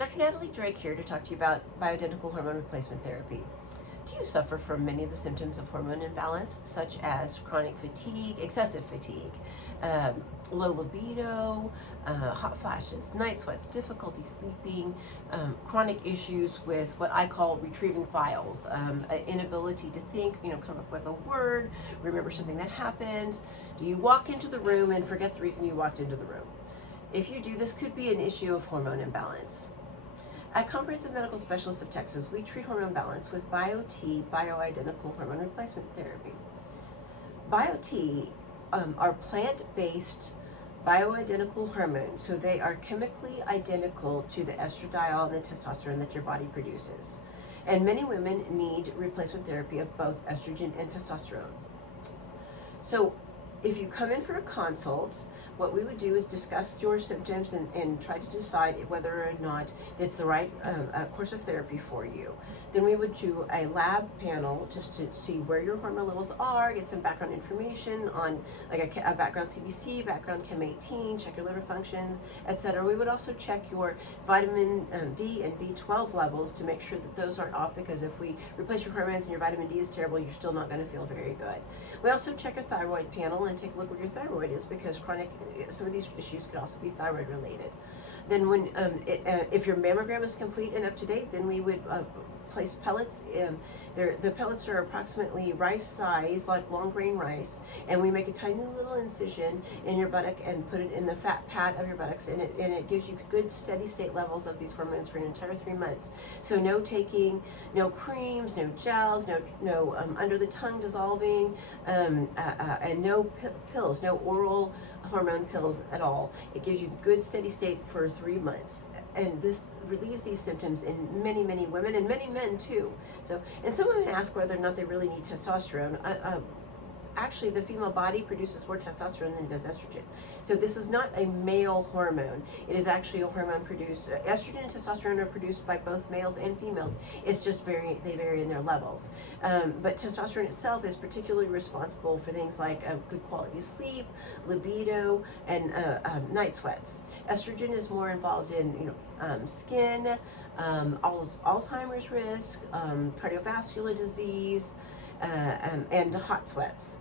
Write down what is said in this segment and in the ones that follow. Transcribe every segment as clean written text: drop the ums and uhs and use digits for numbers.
Dr. Natalie Drake here to talk to you about bioidentical hormone replacement therapy. Do you suffer from many of the symptoms of hormone imbalance, such as chronic fatigue, excessive fatigue, low libido, hot flashes, night sweats, difficulty sleeping, chronic issues with what I call retrieving files, inability to think, come up with a word, remember something that happened? Do you walk into the room and forget the reason you walked into the room? If you do, this could be an issue of hormone imbalance. At Comprehensive Medical Specialists of Texas, we treat hormone balance with BioTe Bioidentical Hormone Replacement Therapy. BioTe are plant-based bioidentical hormones, so they are chemically identical to the estradiol and the testosterone that your body produces. And many women need replacement therapy of both estrogen and testosterone. So if you come in for a consult, what we would do is discuss your symptoms and try to decide whether or not it's the right course of therapy for you. Then we would do a lab panel just to see where your hormone levels are, get some background information on like a background CBC, background Chem18, check your liver functions, etc. We would also check your vitamin D and B12 levels to make sure that those aren't off, because if we replace your hormones and your vitamin D is terrible, you're still not going to feel very good. We also check a thyroid panel and take a look where your thyroid is, because some of these issues could also be thyroid related. Then when if your mammogram is complete and up to date, then we would place pellets. The pellets are approximately rice size, like long grain rice, and we make a tiny little incision in your buttock and put it in the fat pad of your buttocks, and it gives you good steady state levels of these hormones for an entire 3 months. So no taking, no creams, no gels, no under the tongue dissolving, and no pills, no oral hormone pills at all. It gives you good steady state for 3 months. And this relieves these symptoms in many, many women and many men too. So, and some women ask whether or not they really need testosterone. Actually, the female body produces more testosterone than does estrogen. So this is not a male hormone. It is actually a hormone produced. Estrogen and testosterone are produced by both males and females. It's just they vary in their levels. But testosterone itself is particularly responsible for things like good quality of sleep, libido, and night sweats. Estrogen is more involved in skin, Alzheimer's risk, cardiovascular disease, and hot sweats.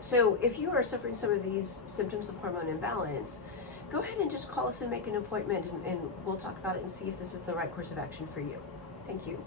So if you are suffering some of these symptoms of hormone imbalance, go ahead and just call us and make an appointment, and we'll talk about it and see if this is the right course of action for you. Thank you.